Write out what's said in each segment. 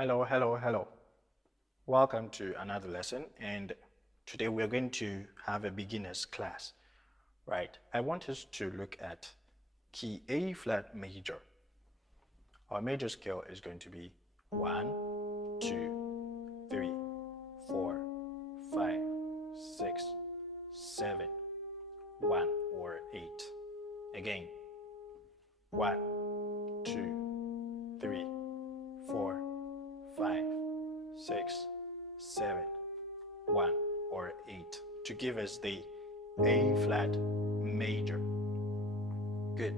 Hello, hello, hello. Welcome to another lesson, and today we're going to have a beginner's class, right? I want us to look at key A flat major. Our major scale is going to be 1, 2, 3, 4, 5, 6, 7, 1 or 8. Again, 1, 2, 3, 4, 5, 6, 7, 1 or 8 to give us the A flat major. Good.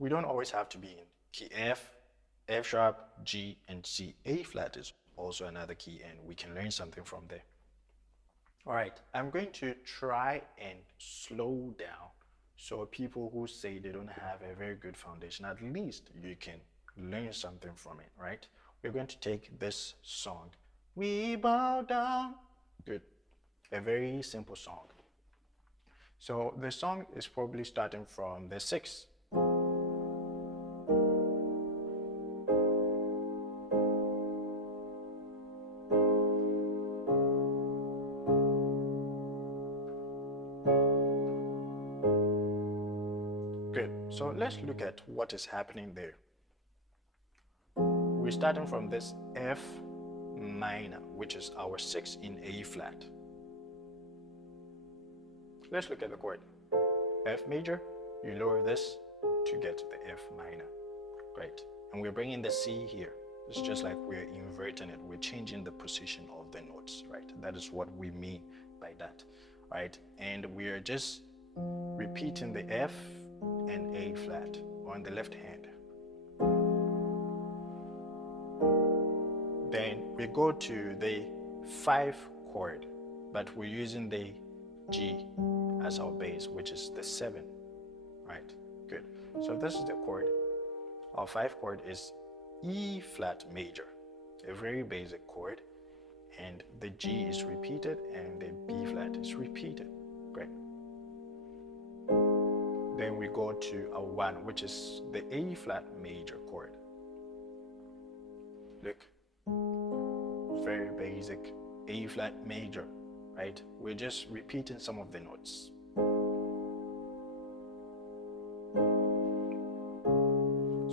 We don't always have to be in key F, F sharp, G, and C. A flat is also another key, and we can learn something from there. All right, I'm going to try and slow down so people who say they don't have a very good foundation, at least you can learn something from it, right? We're going to take this song, We Bow Down. Good. A very simple song. So the song is probably starting from the 6. Good. So let's look at what is happening there. We're starting from this F minor, which is our 6 in A flat. Let's look at the chord. F major, you lower this to get to the F minor. Great. And we're bringing the C here. It's just like we're inverting it. We're changing the position of the notes, right? That is what we mean by that, right? And we're just repeating the F and A flat on the left hand. Then we go to the 5 chord, but we're using the G as our bass, which is the 7, right? Good. So this is the chord. Our 5 chord is E flat major, a very basic chord, and the G is repeated and the B flat is repeated. Great. Then we go to our 1, which is the A flat major chord. Look. Very basic A flat major, right? We're just repeating some of the notes.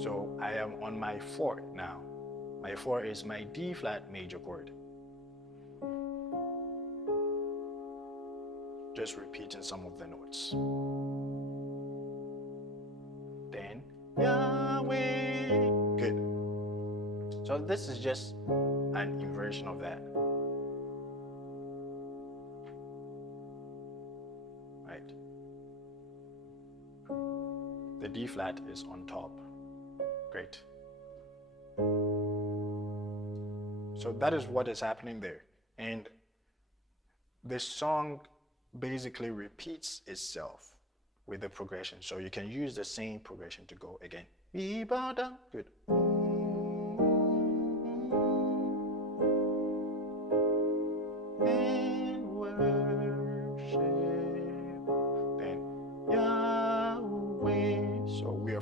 So I am on my 4 now. My 4 is my D flat major chord. Just repeating some of the notes. Then Yahweh. Good. So this is just an inversion of that. Right? The D flat is on top. Great. So that is what is happening there. And the song basically repeats itself with the progression. So you can use the same progression to go again. We bow down. Good.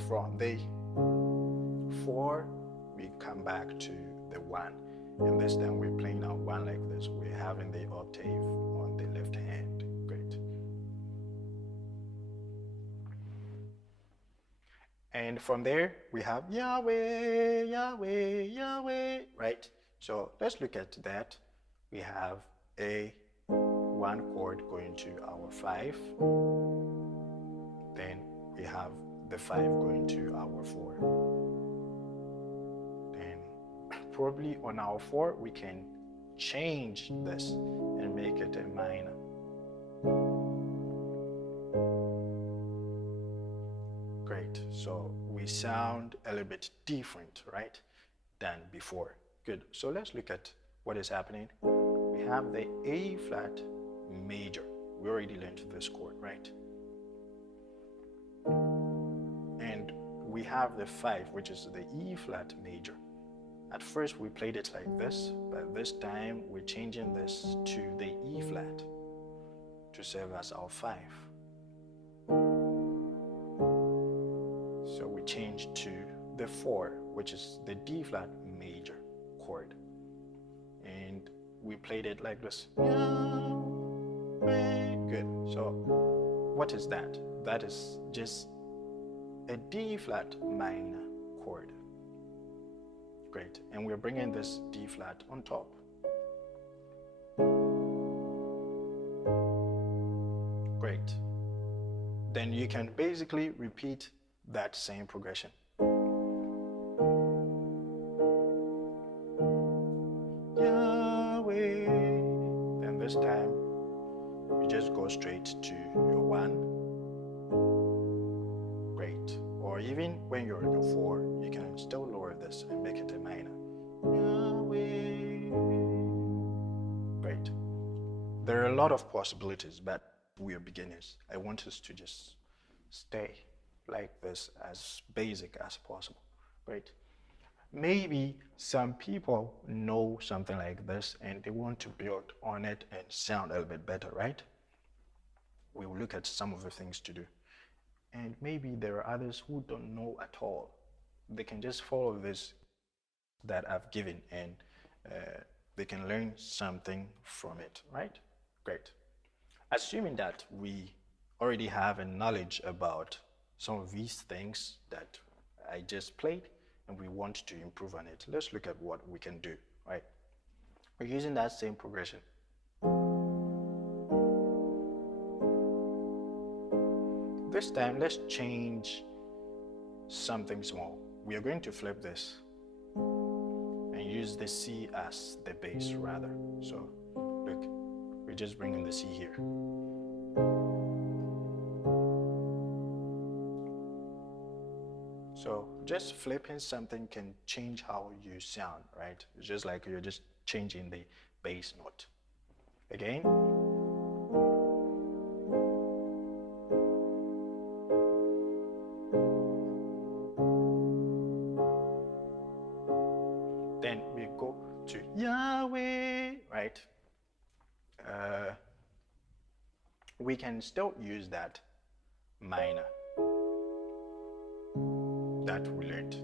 From the 4, we come back to the 1, and this time we're playing our 1 like this. We're having the octave on the left hand. Great. And from there we have Yahweh, Yahweh, Yahweh, right? So let's look at that. We have a 1 chord going to our 5, then we have the 5 going to our 4. Then probably on our 4 we can change this and make it a minor. Great. So we sound a little bit different, right, than before. Good. So let's look at what is happening. We have the A flat major. We already learned this chord, right? We have the 5, which is the E flat major. At first we played it like this, but this time we're changing this to the E flat to serve as our 5. So we change to the 4, which is the D flat major. chord. And we played it like this. Good. So what is that? That is just a D flat minor chord. Great. And we're bringing this D flat on top. Great. Then you can basically repeat that same progression. Yahweh. Then this time you just go straight to your 1. Great. Or even when you're in your 4, you can still lower this and make it a minor. Yahweh. Great. There are a lot of possibilities, but we are beginners. I want us to just stay like this, as basic as possible. Great. Maybe some people know something like this and they want to build on it and sound a little bit better, right? We will look at some of the things to do. And maybe there are others who don't know at all. They can just follow this that I've given and they can learn something from it, right? Great. Assuming that we already have a knowledge about some of these things that I just played and we want to improve on it, let's look at what we can do, right? We're using that same progression. This time, let's change something small. We are going to flip this and use the C as the bass rather. So look, we're just bringing the C here. So just flipping something can change how you sound, right? It's just like you're just changing the bass note. Again. Then we go to Yahweh, right? We can still use that minor that we learned.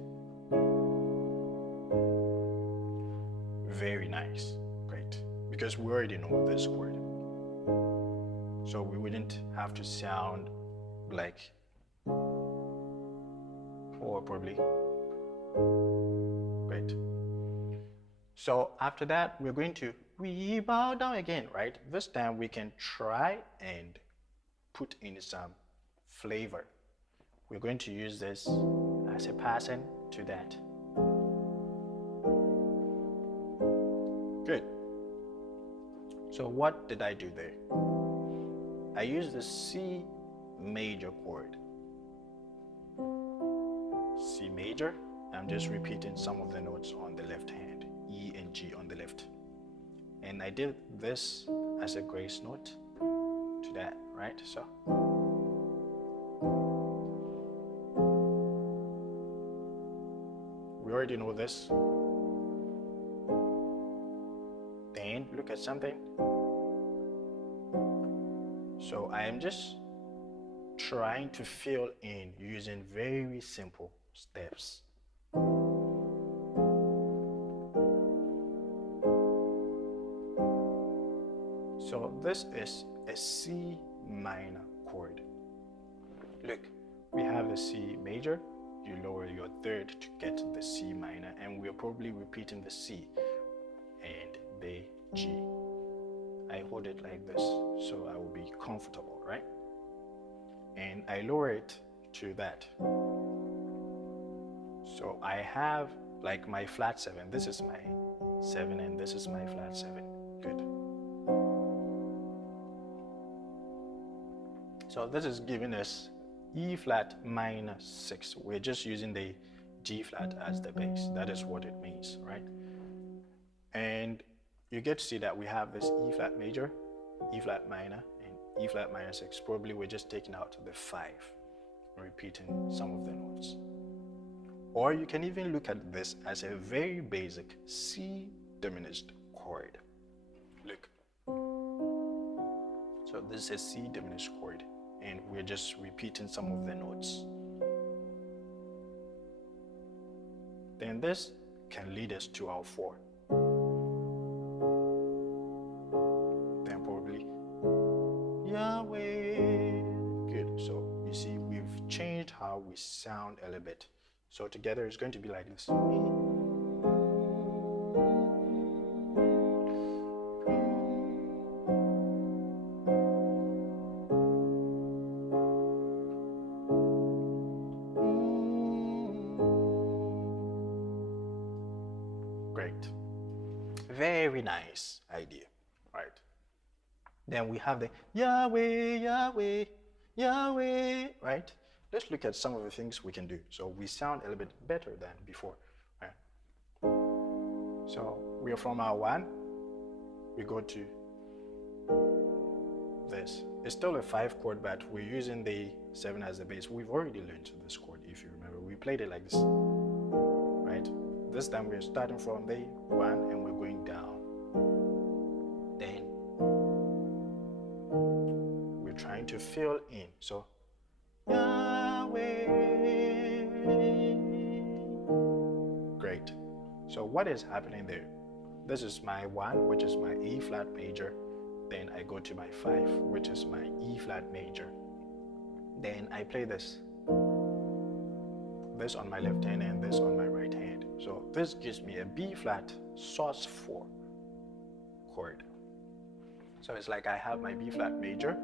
Very nice, great. Because we already know this chord. So we wouldn't have to sound like, or probably, great. So after that, we're going to we bow down again, right? This time we can try and put in some flavor. We're going to use this as a pattern to that. Good. So what did I do there? I used the C major chord. C major. I'm just repeating some of the notes on the left hand, E and G on the left. And I did this as a grace note to that, right? So we already know this. Then look at something. So I am just trying to fill in using very simple steps. So this is a C minor chord. Look, we have a C major. You lower your third to get the C minor, and we're probably repeating the C and the G. I hold it like this so I will be comfortable, right? And I lower it to that. So I have like my flat 7. This is my 7 and this is my flat 7. Good. So this is giving us E flat minor 6. We're just using the G flat as the bass. That is what it means, right? And you get to see that we have this E flat major, E flat minor, and E flat minor 6. Probably we're just taking out the 5, repeating some of the notes. Or you can even look at this as a very basic C diminished chord. Look. So this is a C diminished chord, and we're just repeating some of the notes. Then this can lead us to our 4. So together it's going to be like this. Great. Very nice idea, right? Then we have the Yahweh, Yahweh, Yahweh, right? Let's look at some of the things we can do so we sound a little bit better than before, right? So we are from our 1, we go to this. It's still a 5 chord, but we're using the 7 as the bass. We've already learned this chord, if you remember. We played it like this, right? This time we're starting from the 1 and we're going down. Then we're trying to fill in. So Yahweh. Great. So what is happening there? This is my 1, which is my E flat major. Then I go to my 5, which is my E flat major. Then I play this on my left hand and this on my right hand. So this gives me a B flat sus4 chord. So it's like I have my B flat major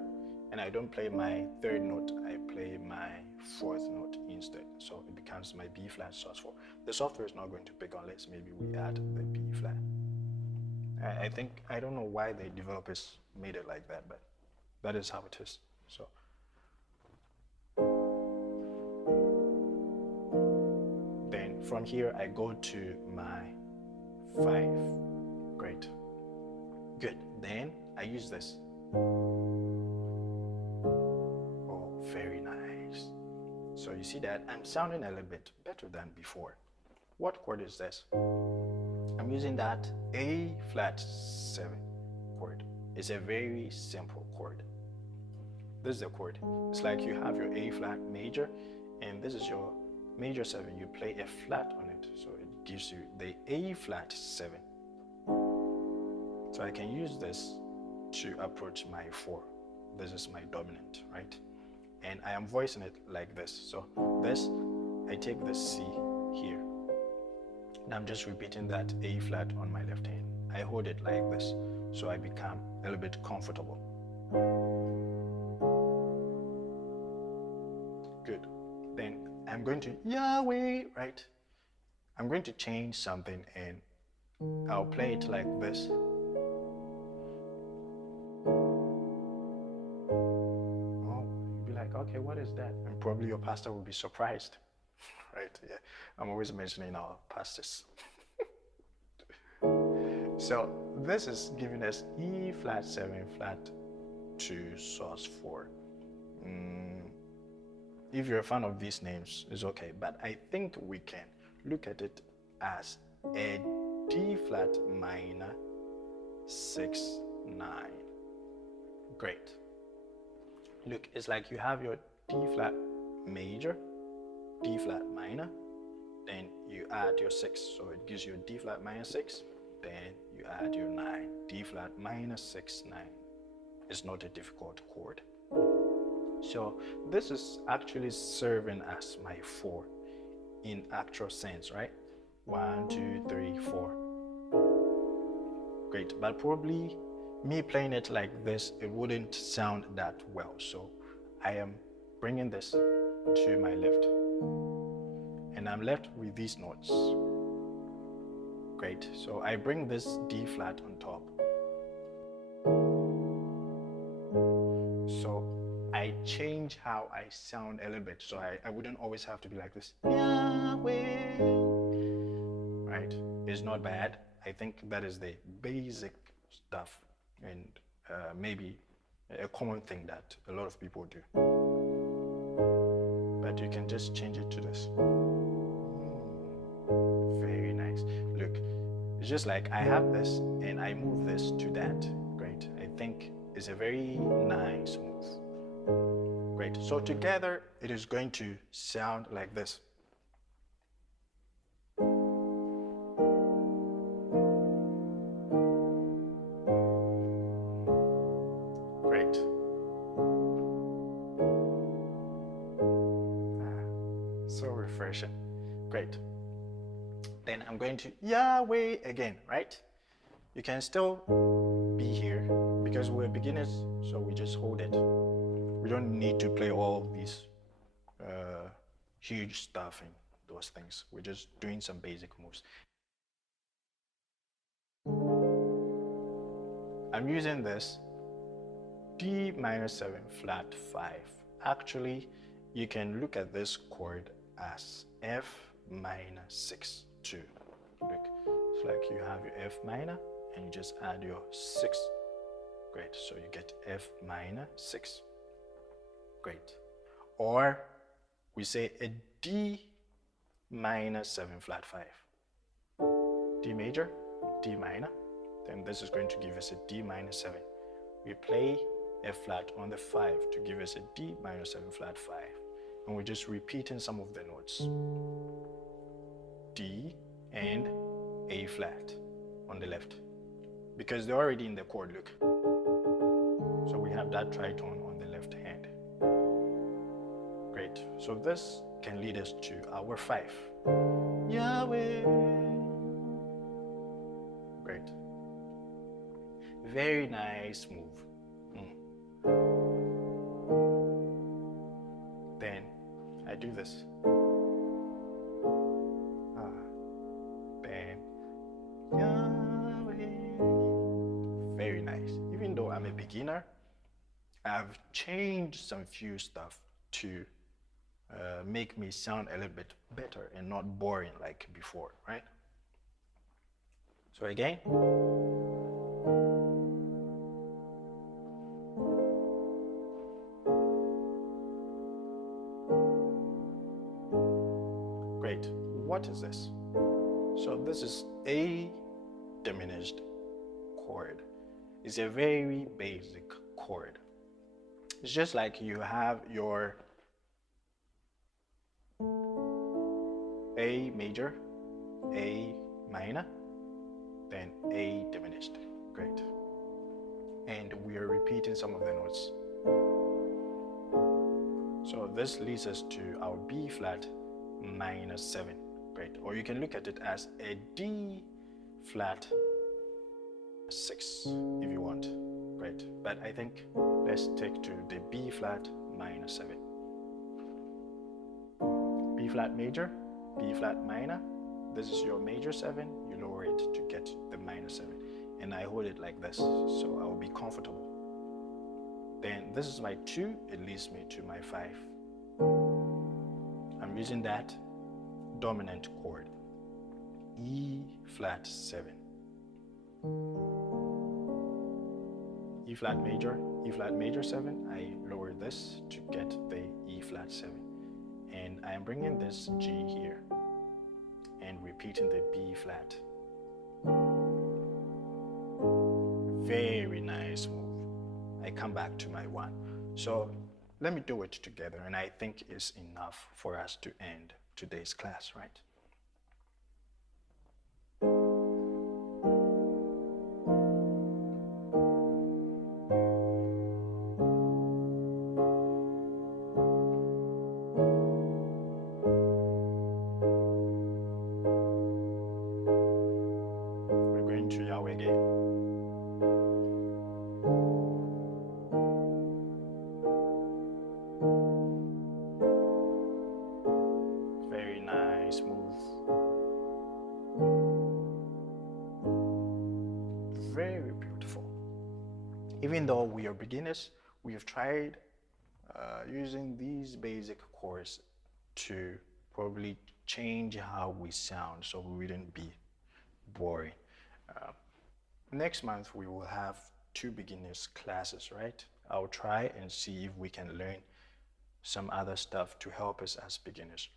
and I don't play my 3rd note, I play my 4th note instead. So it becomes my B flat sus4. The software is not going to pick unless maybe we add the B flat. I don't know why the developers made it like that, but that is how it is. So then from here I go to my 5. Great. Good. Then I use this. Oh, very nice. So you see that I'm sounding a little bit better than before. What chord is this? I'm using that A flat 7 chord. It's a very simple chord. This is the chord. It's like you have your A flat major and this is your major 7. You play a flat on it. So it gives you the A flat 7. So I can use this to approach my 4. This is my dominant, right? And I am voicing it like this. So this, I take the C here. And I'm just repeating that A flat on my left hand. I hold it like this, so I become a little bit comfortable. Good. Then I'm going to Yahweh, right? I'm going to change something and I'll play it like this. Oh, you'll be like, okay, what is that? And probably your pastor will be surprised. Right, yeah. I'm always mentioning our pastors. So this is giving us E flat 7 flat 2 sus4. If you're a fan of these names, it's okay. But I think we can look at it as a D flat minor 6 9. Great. Look, it's like you have your D flat major, D flat minor, then you add your 6, so it gives you a D flat minor 6, then you add your 9, D flat minor 6 9. It's not a difficult chord. So this is actually serving as my 4 in actual sense, right? 1 2 3 4. Great, but probably me playing it like this, it wouldn't sound that well. So I am bringing this to my left. And I'm left with these notes. Great. So I bring this D flat on top. So I change how I sound a little bit. So I wouldn't always have to be like this. Yahweh. Right? It's not bad. I think that is the basic stuff and maybe a common thing that a lot of people do. But you can just change it to this. Very nice. Look, it's just like I have this and I move this to that. Great. I think it's a very nice move. Great. So together it is going to sound like this. Great. So refreshing. Great. Then I'm going to Yahweh again, right? You can still be here because we're beginners, so we just hold it. We don't need to play all these huge stuff and those things. We're just doing some basic moves. I'm using this D minor 7 flat 5. Actually, you can look at this chord as F minor 6 too. Look, it's like you have your F minor and you just add your 6. Great, so you get F minor 6. Great. Or we say a D minor 7 flat 5. D major, D minor, then this is going to give us a D minor 7. We play F flat on the 5 to give us a D minor 7 flat 5. And we're just repeating some of the notes. D and A flat on the left. Because they're already in the chord, look. So we have that tritone on the left hand. Great. So this can lead us to our 5. Yahweh. Great. Very nice move. Then I do this. Then Yahweh. Very nice. Even though I'm a beginner, I've changed some few stuff to make me sound a little bit better and not boring like before, right? So again. Great. What is this? So this is a diminished chord. It's a very basic chord. It's just like you have your A major, A minor, then A diminished. Great. And we are repeating some of the notes. So this leads us to our B flat minor 7. Great. Or you can look at it as a D flat 6 if you want. Great. But I think let's take to the B flat minor 7. B flat major, B flat minor. This is your major 7. You lower it to get the minor 7. And I hold it like this, so I will be comfortable. Then this is my 2. It leads me to my 5. I'm using that dominant chord. E flat 7. E flat major 7. I lower this to get the E flat 7. And I am bringing this G here and repeating the B flat. Very nice move. I come back to my 1. So let me do it together, and I think it's enough for us to end today's class, right? We're going to Yahweh again. Very beautiful. Even though we are beginners, we have tried using these basic chords to probably change how we sound so we wouldn't be boring. Next month we will have 2 beginners classes, right? I'll try and see if we can learn some other stuff to help us as beginners.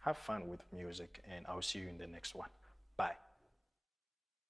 Have fun with music, and I'll see you in the next one. Bye.